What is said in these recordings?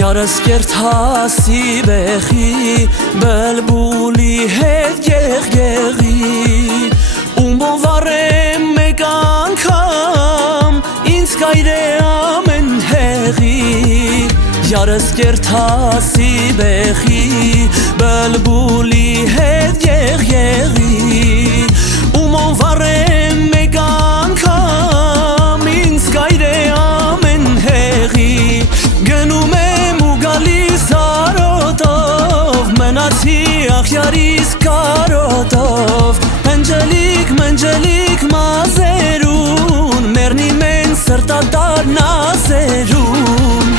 Yarıs gertasi behi Belbuli het geği Umbo varem megan kam Ins gayre amen hegi Yarıs gertasi behi Belbuli het geği Umbo varem megan kam Ins gayre amen hegi Genume Ախյարիս կարոտով Ընջելիք մնջելիք մազերուն Մերնի մեն սրտադար նազերուն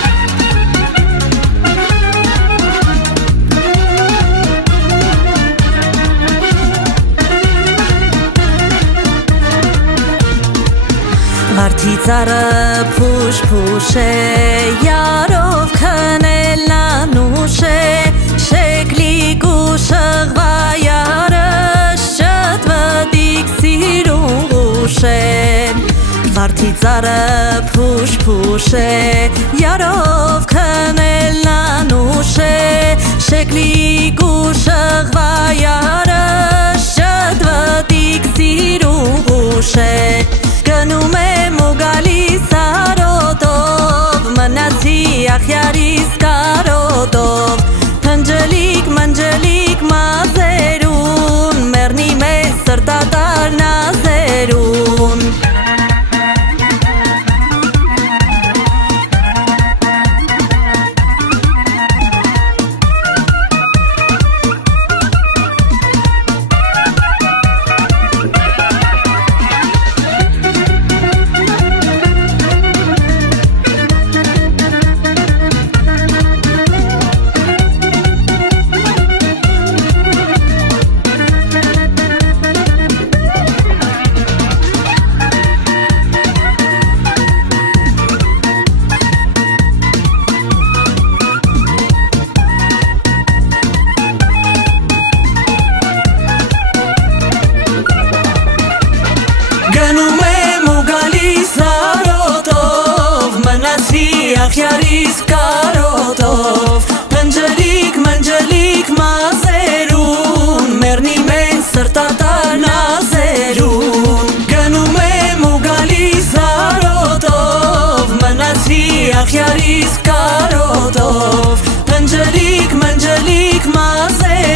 Վարդի ծառը փուշ է Յարով քնել նանուշ է Շեկլի գուշղվա յարը Շտվդիկ սիրուշ է Վարդի ծառը փուշ է Յարով քնել նանուշ է Շեկլի գուշղվա յարը Շտվդիկ սիրուշ է Գնում եմ ու գալիս արոտով Մնացի ախյարիս կարոտով Փնջելիք մնջելիք մազերուն Մեռնի մեզ սրտադար նազերուն Ախյարիս կարոտով Փնջելիք մնջելիք մազերուն Մեռնի մեն սրտադար նազերուն Գնում եմ ու գալիս արոտով Մնացի ախյարիս կարոտով Փնջելիք մնջելիք մազերուն